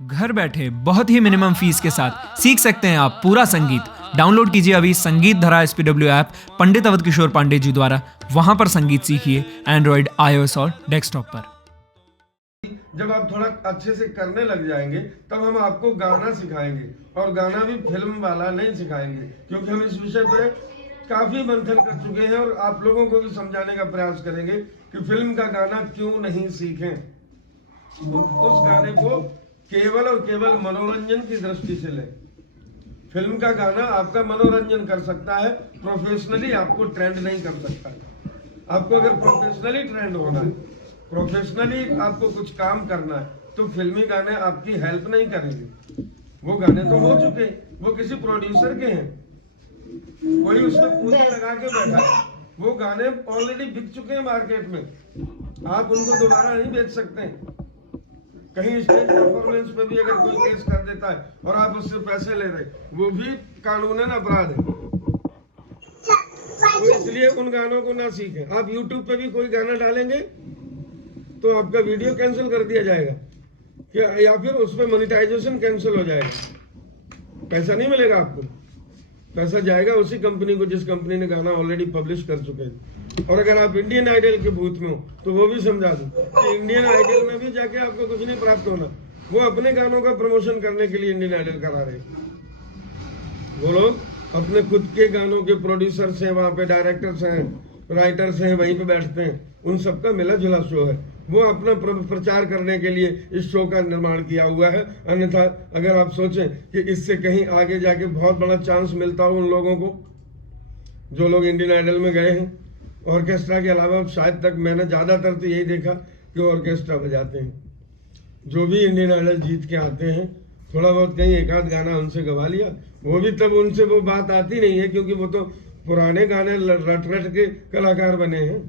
घर बैठे बहुत ही मिनिमम फीस के साथ सीख सकते हैं आप पूरा संगीत। डाउनलोड कीजिए अभी संगीत धरा SPW ऐप पंडित अवध किशोर पांडे जी द्वारा। वहां पर संगीत सीखिए एंड्रॉइड, iOS और डेस्कटॉप पर। जब आप थोड़ा अच्छे से करने लग जाएंगे तब हम आपको गाना सिखाएंगे, और गाना भी फिल्म वाला नहीं सिखाएंगे, क्योंकि हम इस विषय पे काफी मंथन कर चुके हैं और आप लोगों को भी समझाने का प्रयास करेंगे कि फिल्म का गाना क्यों नहीं सीखें। उस गाने को केवल और केवल मनोरंजन की दृष्टि से लें। फिल्म का गाना आपका मनोरंजन कर सकता है, प्रोफेशनली आपको ट्रेंड नहीं कर सकता है। आपको अगर प्रोफेशनली ट्रेंड होना है, प्रोफेशनली आपको कुछ काम करना है, तो फिल्मी गाने आपकी हेल्प नहीं करेंगे। वो गाने तो हो चुके, वो किसी प्रोड्यूसर के हैं, कोई उसमें पूंजी लगा के बैठा है। वो गाने ऑलरेडी बिक चुके हैं मार्केट में, आप उनको दोबारा नहीं बेच सकते। कहीं स्टेज परफॉर्मेंस पे भी अगर कोई केस कर देता है और आप उससे पैसे ले रहे, वो भी कानूनन अपराध है। तो इसलिए उन गानों को ना सीखें। आप YouTube पे भी कोई गाना डालेंगे तो आपका वीडियो कैंसिल कर दिया जाएगा क्या, या फिर उसमें मोनेटाइजेशन कैंसिल हो जाएगा, पैसा नहीं मिलेगा आपको। पैसा जाएगा उसी कंपनी को जिस कंपनी ने गाना ऑलरेडी पब्लिश कर चुके हैं। और अगर आप इंडियन आइडल के बूथ में हो तो वो भी समझा दूं कि इंडियन आइडल में भी जाके आपको कुछ नहीं प्राप्त होना। वो अपने गानों का प्रमोशन करने के लिए इंडियन आइडल करा रहे हैं। वो लोग अपने खुद के गानों के प्रोड्यूसर्स हैं, वहाँ पे डायरेक्टर्स हैं, राइटर्स हैं, वहीं पे बैठते हैं। उन सबका मिला जुला शो है। वो अपना प्रचार करने के लिए इस शो का निर्माण किया हुआ है। अन्यथा अगर आप सोचें कि इससे कहीं आगे जाके बहुत बड़ा चांस मिलता हो उन लोगों को, जो लोग इंडियन आइडल में गए हैं ऑर्केस्ट्रा के अलावा, शायद तक मैंने ज़्यादातर तो यही देखा कि ऑर्केस्ट्रा बजाते हैं। जो भी इंडियन आइडल जीत के आते हैं, थोड़ा बहुत कहीं एक आध गाना उनसे गवा लिया, वो भी तब उनसे वो बात आती नहीं है, क्योंकि वो तो पुराने गाने रट रट के कलाकार बने हैं।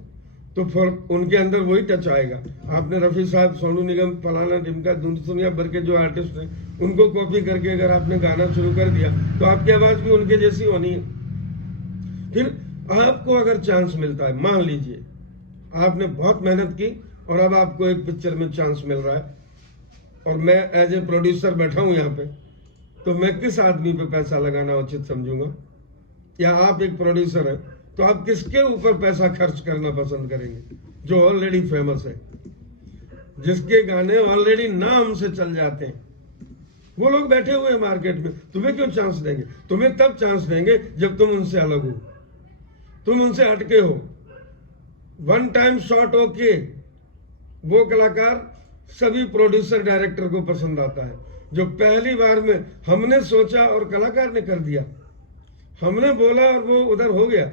तो फिर उनके अंदर वही टच आएगा। आपने रफ़ी साहब, सोनू निगम, फलाना टिमका, दुनिया भर के जो आर्टिस्ट हैं, उनको कॉपी करके अगर आपने गाना शुरू कर दिया तो आपकी आवाज़ भी उनके जैसी होनी है। फिर आपको अगर चांस मिलता है, मान लीजिए आपने बहुत मेहनत की और अब आपको एक पिक्चर में चांस मिल रहा है, और मैं एज ए प्रोड्यूसर बैठा हूं यहाँ पे, तो मैं किस आदमी पे पैसा लगाना उचित समझूंगा? या आप एक प्रोड्यूसर हैं तो आप किसके ऊपर पैसा खर्च करना पसंद करेंगे? जो ऑलरेडी फेमस है, जिसके गाने ऑलरेडी नाम से चल जाते हैं। वो लोग बैठे हुए हैं मार्केट में, तुम्हें क्यों चांस देंगे? तुम्हें तब चांस देंगे जब तुम उनसे अलग हो, तुम उनसे हटके हो, वन टाइम शॉट होके। वो कलाकार सभी प्रोड्यूसर डायरेक्टर को पसंद आता है जो पहली बार में हमने सोचा और कलाकार ने कर दिया, हमने बोला और वो उधर हो गया।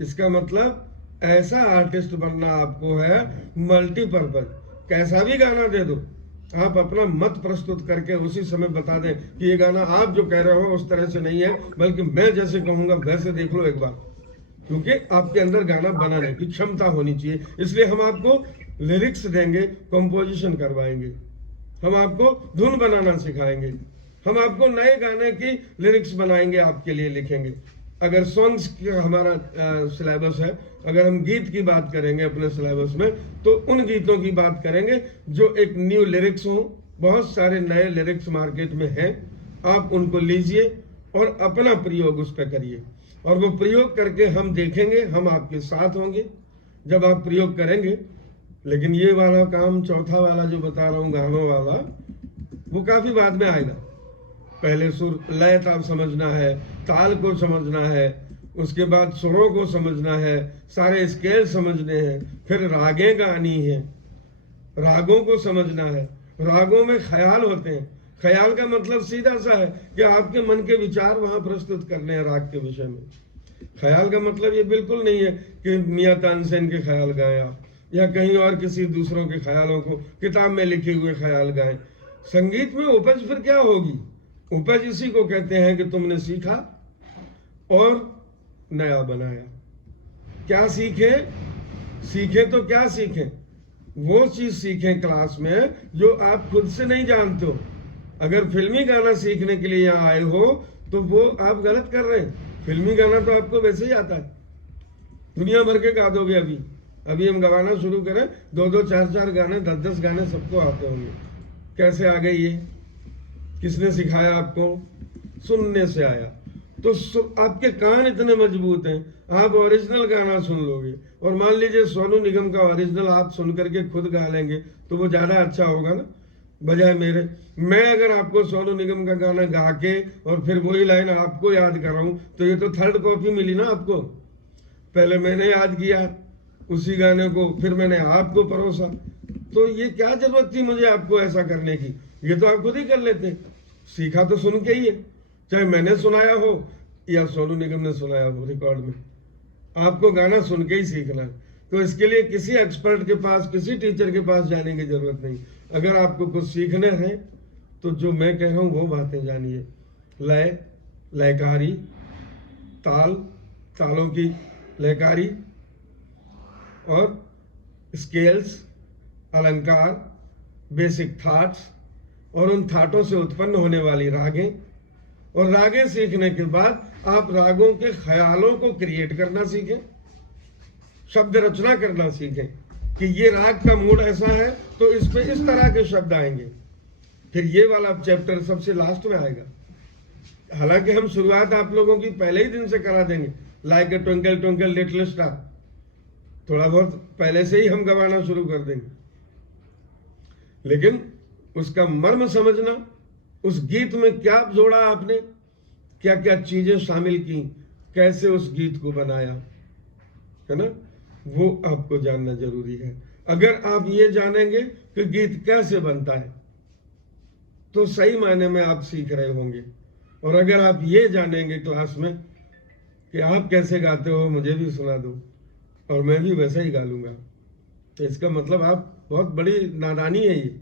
इसका मतलब ऐसा आर्टिस्ट बनना आपको है, मल्टीपर्पज। कैसा भी गाना दे दो, आप अपना मत प्रस्तुत करके उसी समय बता दें कि ये गाना आप जो कह रहे हो उस तरह से नहीं है, बल्कि मैं जैसे कहूंगा वैसे देख लो एक बार। क्योंकि आपके अंदर गाना बनाने की क्षमता होनी चाहिए। इसलिए हम आपको लिरिक्स देंगे, कंपोजिशन करवाएंगे, हम आपको धुन बनाना सिखाएंगे, हम आपको नए गाने की लिरिक्स बनाएंगे, आपके लिए लिखेंगे। अगर सॉन्ग्स का हमारा सिलेबस है, अगर हम गीत की बात करेंगे अपने सिलेबस में, तो उन गीतों की बात करेंगे जो एक न्यू लिरिक्स हो। बहुत सारे नए लिरिक्स मार्केट में हैं, आप उनको लीजिए और अपना प्रयोग उस पर करिए, और वो प्रयोग करके हम देखेंगे, हम आपके साथ होंगे जब आप प्रयोग करेंगे। लेकिन ये वाला काम, चौथा वाला जो बता रहा हूँ गानों वाला, वो काफी बाद में आएगा। पहले सुर लय ताल समझना है, ताल को समझना है, उसके बाद सुरों को समझना है, सारे स्केल समझने हैं, फिर रागें गानी है, रागों को समझना है। रागों में ख्याल होते हैं। ख्याल का मतलब सीधा सा है कि आपके मन के विचार वहां प्रस्तुत करने हैं राग के विषय में। ख्याल का मतलब ये बिल्कुल नहीं है कि मियां तानसेन के ख्याल गाएं आप, या कहीं और किसी दूसरों के ख्यालों को किताब में लिखे हुए ख्याल गाएं। संगीत में उपज फिर क्या होगी? उपज इसी को कहते हैं कि तुमने सीखा और नया बनाया। क्या सीखे? सीखे तो क्या सीखे? वो चीज सीखें क्लास में जो आप खुद से नहीं जानते हो। अगर फिल्मी गाना सीखने के लिए यहाँ आए हो तो वो आप गलत कर रहे हैं। फिल्मी गाना तो आपको वैसे ही आता है, दुनिया भर के गा दोगे। अभी हम गवाना शुरू करें, 2-2, 4-4 गाने, 10-10 गाने सबको आते होंगे। कैसे आ गई ये, किसने सिखाया आपको? सुनने से आया। तो आपके कान इतने मजबूत हैं, आप ओरिजिनल गाना सुन लोगे। और मान लीजिए सोनू निगम का ओरिजिनल आप सुन करके खुद गा लेंगे तो वो ज्यादा अच्छा होगा ना, बजाय मेरे। मैं अगर आपको सोनू निगम का गाना गा के और फिर वही लाइन आपको याद कर रहा हूं तो ये तो थर्ड कॉपी मिली ना आपको। पहले मैंने याद किया उसी गाने को, फिर मैंने आपको परोसा, तो ये क्या जरूरत थी मुझे आपको ऐसा करने की? ये तो आप खुद ही कर लेते। सीखा तो सुन के ही है, चाहे मैंने सुनाया हो या सोनू निगम ने सुनाया हो रिकॉर्ड में, आपको गाना सुन के ही सीखना है। तो इसके लिए किसी एक्सपर्ट के पास, किसी टीचर के पास जाने की जरूरत नहीं। अगर आपको कुछ सीखने हैं तो जो मैं कह रहा हूं वो बातें जानिए। लय, लयकारी, ताल, तालों की लयकारी, और स्केल्स, अलंकार, बेसिक थाट्स, और उन थाटों से उत्पन्न होने वाली रागें। और रागें सीखने के बाद आप रागों के ख्यालों को क्रिएट करना सीखें, शब्द रचना करना सीखें कि ये राग का मूड ऐसा है तो इस पे इस तरह के शब्द आएंगे। फिर ये वाला चैप्टर सबसे लास्ट में आएगा। हालांकि हम शुरुआत आप लोगों की पहले ही दिन से करा देंगे, like a twinkle twinkle little star, थोड़ा बहुत पहले से ही हम गवाना शुरू कर देंगे। लेकिन उसका मर्म समझना, उस गीत में क्या जोड़ा आपने, क्या क्या चीजें शामिल की, कैसे उस गीत को बनाया, है ना, वो आपको जानना जरूरी है। अगर आप ये जानेंगे कि गीत कैसे बनता है तो सही मायने में आप सीख रहे होंगे। और अगर आप ये जानेंगे क्लास में कि आप कैसे गाते हो, मुझे भी सुना दो और मैं भी वैसा ही गा लूंगा, तो इसका मतलब आप बहुत बड़ी नादानी है ये।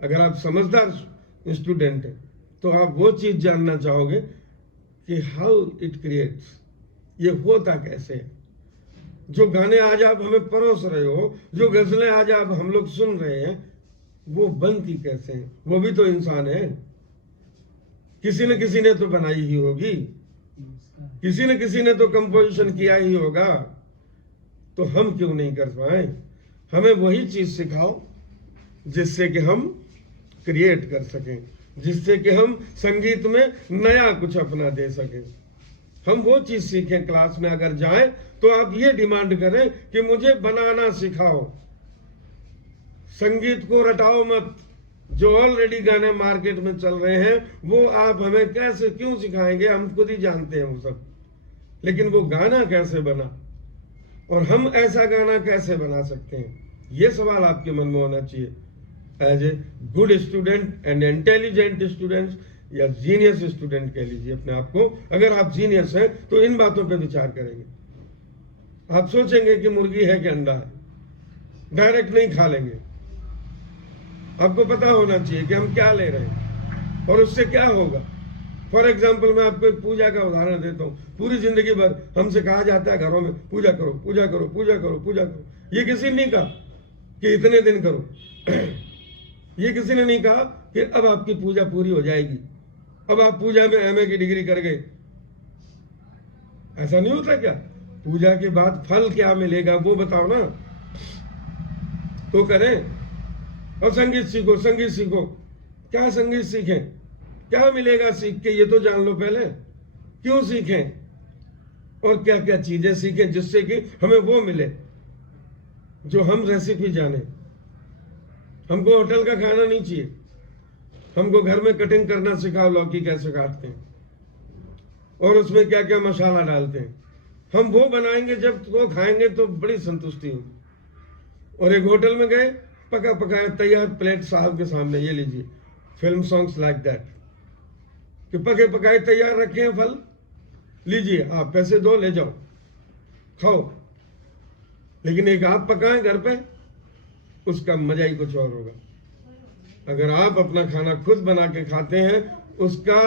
अगर आप समझदार स्टूडेंट हैं तो आप वो चीज जानना चाहोगे कि हाउ इट क्रिएट्स, ये होता कैसे है। जो गाने आज आप हमें परोस रहे हो, जो गजलें आज आप हम लोग सुन रहे हैं, वो बनती कैसे हैं? वो भी तो इंसान है, किसी न किसी ने तो बनाई ही होगी, किसी न किसी ने तो कंपोजिशन किया ही होगा। तो हम क्यों नहीं कर पाए? हमें वही चीज सिखाओ जिससे कि हम क्रिएट कर सकें, जिससे कि हम संगीत में नया कुछ अपना दे सकें। हम वो चीज सीखें। क्लास में अगर जाएं तो आप ये डिमांड करें कि मुझे बनाना सिखाओ, संगीत को रटाओ मत। जो ऑलरेडी गाने मार्केट में चल रहे हैं वो आप हमें कैसे क्यों सिखाएंगे? हम खुद ही जानते हैं वो सब। लेकिन वो गाना कैसे बना और हम ऐसा गाना कैसे बना सकते हैं, ये सवाल आपके मन में होना चाहिए। As a good student and intelligent student या जीनियस स्टूडेंट कह लीजिए अपने आप को। अगर आप जीनियस हैं तो इन बातों पे विचार करेंगे। आप सोचेंगे कि मुर्गी है कि अंडा है, डायरेक्ट नहीं खा लेंगे। आपको पता होना चाहिए कि हम क्या ले रहे हैं और उससे क्या होगा। फॉर एग्जाम्पल मैं आपको एक पूजा का उदाहरण देता हूँ। पूरी जिंदगी भर हमसे कहा जाता है घरों में पूजा करो, पूजा करो, पूजा करो, पूजा करो। ये किसी ने नहीं कहा कि इतने दिन करो। ये किसी ने नहीं कहा कि अब आपकी पूजा पूरी हो जाएगी, अब आप पूजा में एमए की डिग्री कर गए। ऐसा नहीं होता क्या? पूजा के बाद फल क्या मिलेगा वो बताओ ना, तो करें। और संगीत सीखो, संगीत सीखो। क्या संगीत सीखें? क्या मिलेगा सीख के, ये तो जान लो पहले। क्यों सीखें और क्या क्या चीजें सीखें जिससे कि हमें वो मिले जो हम रेसिपी जाने। हमको होटल का खाना नहीं चाहिए, हमको घर में कटिंग करना सिखाओ, लौकी कैसे काटते हैं और उसमें क्या क्या मसाला डालते हैं। हम वो बनाएंगे, जब वो खाएंगे तो बड़ी संतुष्टि होगी। और एक होटल में गए, पका पकाया तैयार प्लेट साहब के सामने, ये लीजिए। फिल्म सॉन्ग्स लाइक दैट कि पके पकाए तैयार रखे हैं फल, लीजिए आप पैसे दो, ले जाओ खाओ। लेकिन एक आप पकाएं घर पे, उसका मजा ही कुछ और होगा। अगर आप अपना खाना खुद बना के खाते हैं, उसका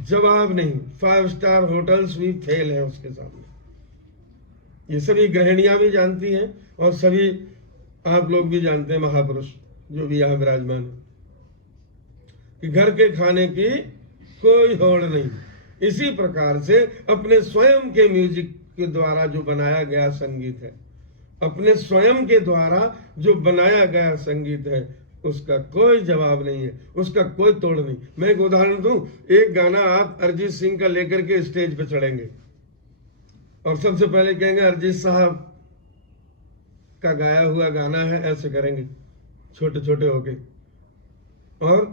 जवाब नहीं। 5 स्टार होटल्स भी फेल हैं उसके सामने। ये सभी गृहिणियां भी जानती हैं और सभी आप लोग भी जानते हैं, महापुरुष जो भी यहाँ विराजमान है, कि घर के खाने की कोई होड़ नहीं। इसी प्रकार से अपने स्वयं के म्यूजिक के द्वारा जो बनाया गया संगीत है, अपने स्वयं के द्वारा जो बनाया गया संगीत है, उसका कोई जवाब नहीं है, उसका कोई तोड़ नहीं। मैं एक उदाहरण दूं, एक गाना आप अरिजीत सिंह का लेकर के स्टेज पे चढ़ेंगे और सबसे पहले कहेंगे अरिजीत साहब का गाया हुआ गाना है, ऐसे करेंगे छोटे छोटे होके, और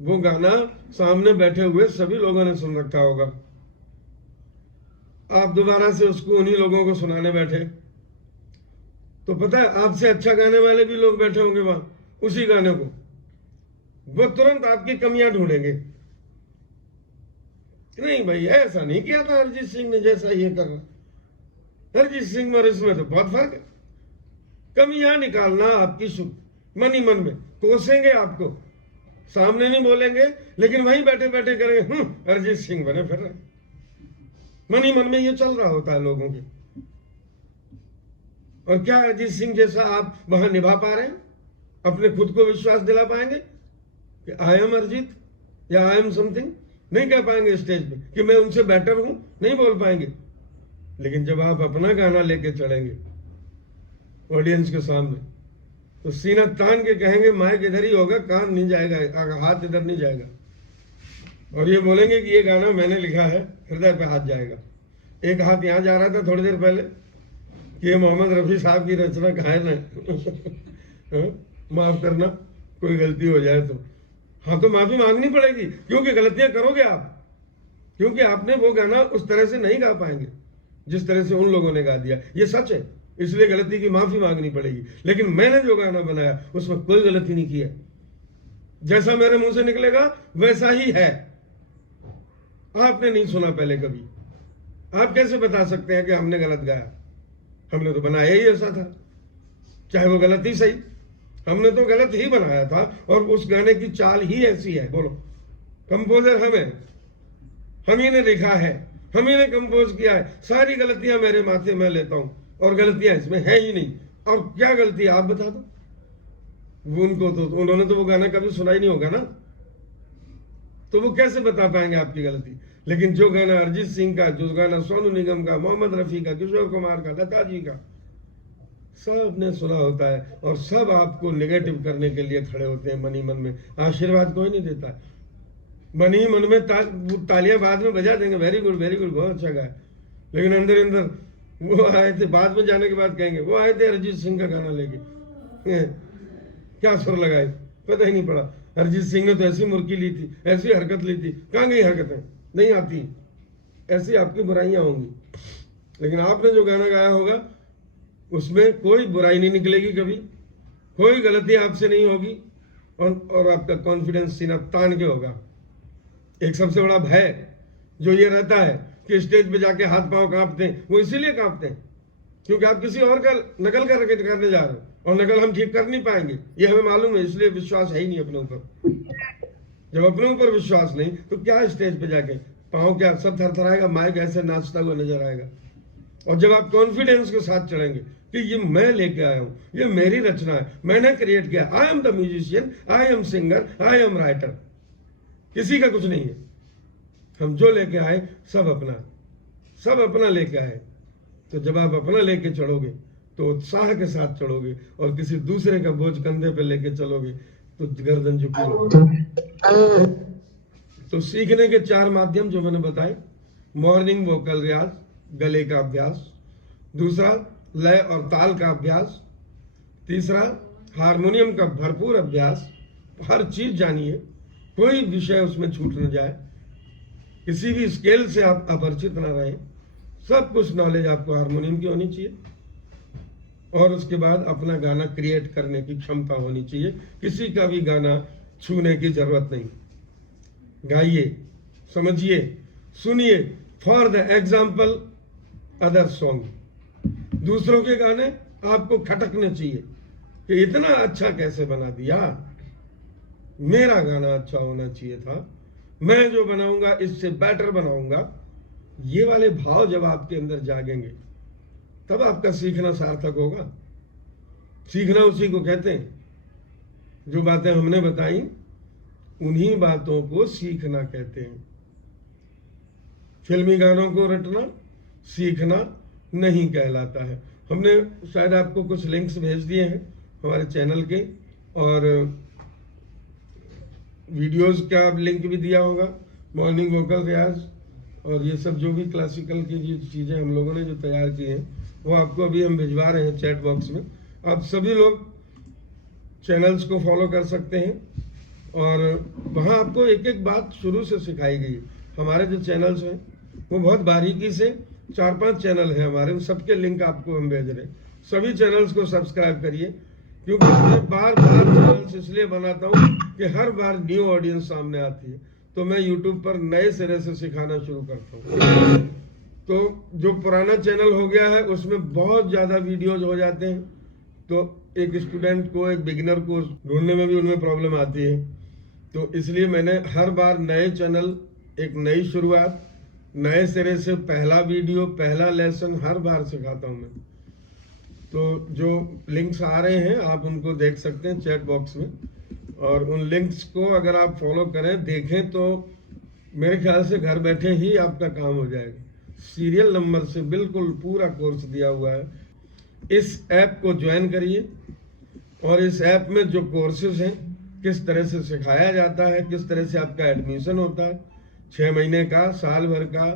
वो गाना सामने बैठे हुए सभी लोगों ने सुन रखा होगा। आप दोबारा से उसको उन्हीं लोगों को सुनाने बैठे तो पता है आपसे अच्छा गाने वाले भी लोग बैठे होंगे वहां उसी गाने को, वो तुरंत आपकी कमियां ढूंढेंगे। नहीं भाई ऐसा नहीं किया था अरिजीत सिंह ने जैसा ये कर रहा। अरिजीत सिंह और इसमें तो बहुत फर्क है। कमियां निकालना आपकी मन ही मन में कोसेंगे आपको, सामने नहीं बोलेंगे, लेकिन वहीं बैठे बैठे करेंगे अरिजीत सिंह बने फिर रहे। मन ही मन में ये चल रहा होता है लोगों के। और क्या अरिजीत सिंह जैसा आप वहां निभा पा रहे हैं? अपने खुद को विश्वास दिला पाएंगे कि आई एम अरिजीत या आई एम समथिंग? नहीं कह पाएंगे स्टेज पे कि मैं उनसे बेटर हूं, नहीं बोल पाएंगे। लेकिन जब आप अपना गाना लेके चढ़ेंगे ऑडियंस के सामने तो सीना तान के कहेंगे माइक इधर ही होगा, कान नहीं जाएगा, हाथ इधर नहीं जाएगा, और ये बोलेंगे कि ये गाना मैंने लिखा है, हृदय पे हाथ जाएगा। एक हाथ यहां जा रहा था थोड़ी देर पहले कि ये मोहम्मद रफी साहब की रचना घायल है, माफ करना कोई गलती हो जाए तो। हाँ तो माफी मांगनी पड़ेगी, क्योंकि गलतियां करोगे आप, क्योंकि आपने वो गाना उस तरह से नहीं गा पाएंगे जिस तरह से उन लोगों ने गा दिया। ये सच है, इसलिए गलती की माफी मांगनी पड़ेगी। लेकिन मैंने जो गाना बनाया उसमें कोई गलती नहीं की है, जैसा मेरे मुंह से निकलेगा वैसा ही है। आपने नहीं सुना पहले कभी, आप कैसे बता सकते हैं कि हमने गलत गाया? हमने तो बनाया ही ऐसा था, चाहे वो गलत ही सही, हमने तो गलत ही बनाया था। और उस गाने की चाल ही ऐसी है। बोलो, कंपोजर हम हैं, हम ही ने लिखा है, हम ही ने कंपोज किया है। सारी गलतियां मेरे माथे में लेता हूं, और गलतियां इसमें है ही नहीं। और क्या गलती है आप बता दो। उनको तो उन्होंने तो वो गाना कभी सुना ही नहीं होगा ना, तो वो कैसे बता पाएंगे आपकी गलती। लेकिन जो गाना अरिजीत सिंह का, जो गाना सोनू निगम का, मोहम्मद रफी का, किशोर कुमार का, लता जी का, सब ने सुना होता है, और सब आपको नेगेटिव करने के लिए खड़े होते हैं मन ही मन में। आशीर्वाद कोई नहीं देता है, मन ही मन में तालियां बाद में बजा देंगे, वेरी गुड वेरी गुड, बहुत अच्छा गाया, लेकिन अंदर अंदर वो आए थे, बाद में जाने के बाद कहेंगे वो आए थे अरिजीत सिंह का गाना लेके, क्या सुर लगाए पता ही नहीं पड़ा। अरिजीत सिंह ने तो ऐसी मुर्की ली थी, ऐसी हरकत ली थी, कहाँ गई हरकतें? नहीं आती, ऐसी आपकी बुराइयां होंगी। लेकिन आपने जो गाना गाया होगा उसमें कोई बुराई नहीं निकलेगी कभी, कोई गलती आपसे नहीं होगी, और आपका कॉन्फिडेंस सीना तान के होगा। एक सबसे बड़ा भय जो ये रहता है कि स्टेज पे जाके हाथ पांव कांपते हैं, वो इसीलिए कांपते हैं क्योंकि आप किसी और का नकल करने जा रहे हो, और नकल हम ठीक कर नहीं पाएंगे, ये हमें मालूम है, इसलिए विश्वास है ही नहीं अपने ऊपर। जब अपने ऊपर विश्वास नहीं तो क्या स्टेज पे जाके पांव क्या सब थरथराएगा, माइक ऐसे नाचता हुआ नजर आएगा। और जब आप कॉन्फिडेंस के साथ चलेंगे कि ये मैं लेके आया हूं, ये मेरी रचना है, मैंने क्रिएट किया, I am the musician, I am singer, I am writer, किसी का कुछ नहीं है, हम जो लेके आए सब अपना लेके आए। तो जब आप अपना लेके चढ़ोगे तो उत्साह के साथ चढ़ोगे, और किसी दूसरे का बोझ कंधे पे लेके चलोगे तो गर्दन झुकी होगी। तो सीखने के 4 माध्यम जो मैंने बताए, मॉर्निंग वोकल रियाज, गले का अभ्यास, दूसरा लय और ताल का अभ्यास, तीसरा हारमोनियम का भरपूर अभ्यास, हर चीज जानिए, कोई विषय उसमें छूट न जाए, किसी भी स्केल से आप अपरिचित ना रहें, सब कुछ नॉलेज आपको हारमोनियम की होनी चाहिए, और उसके बाद अपना गाना क्रिएट करने की क्षमता होनी चाहिए। किसी का भी गाना छूने की जरूरत नहीं, गाइए, समझिए, सुनिए, for the example other song, दूसरों के गाने आपको खटकने चाहिए कि इतना अच्छा कैसे बना दिया, मेरा गाना अच्छा होना चाहिए था, मैं जो बनाऊंगा इससे बेटर बनाऊंगा। ये वाले भाव जब आपके अंदर जागेंगे तब आपका सीखना सार्थक होगा। सीखना उसी को कहते हैं, जो बातें हमने बताई उन्हीं बातों को सीखना कहते हैं। फिल्मी गानों को रटना सीखना नहीं कहलाता है। हमने शायद आपको कुछ लिंक्स भेज दिए हैं हमारे चैनल के, और वीडियोस का लिंक भी दिया होगा, मॉर्निंग वोकल रियाज और ये सब जो भी क्लासिकल की जो चीज़ें हम लोगों ने जो तैयार की हैं वो आपको अभी हम भिजवा रहे हैं चैट बॉक्स में। आप सभी लोग चैनल्स को फॉलो कर सकते हैं और वहाँ आपको एक एक बात शुरू से सिखाई गई है। हमारे जो चैनल्स हैं वो बहुत बारीकी से 4-5 चैनल हैं हमारे, उन सबके लिंक आपको हम भेज रहे हैं। सभी चैनल्स को सब्सक्राइब करिए, क्योंकि मैं बार बार चैनल्स इसलिए बनाता हूँ कि हर बार न्यू ऑडियंस सामने आती है, तो मैं यूट्यूब पर नए सिरे से सिखाना शुरू करता हूँ। तो जो पुराना चैनल हो गया है उसमें बहुत ज़्यादा वीडियोज हो जाते हैं, तो एक स्टूडेंट को, एक बिगिनर को ढूंढने में भी उनमें प्रॉब्लम आती है। तो इसलिए मैंने हर बार नए चैनल, एक नई शुरुआत, नए सिरे से पहला वीडियो, पहला लेसन हर बार सिखाता हूँ मैं। तो जो लिंक्स आ रहे हैं आप उनको देख सकते हैं चैट बॉक्स में, और उन लिंक्स को अगर आप फॉलो करें, देखें, तो मेरे ख्याल से घर बैठे ही आपका काम हो जाएगा। सीरियल नंबर से बिल्कुल पूरा कोर्स दिया हुआ है। इस ऐप को ज्वाइन करिए और इस ऐप में जो कोर्सेज हैं, किस तरह से सिखाया जाता है, किस तरह से आपका एडमिशन होता है, 6 महीने का, साल भर का।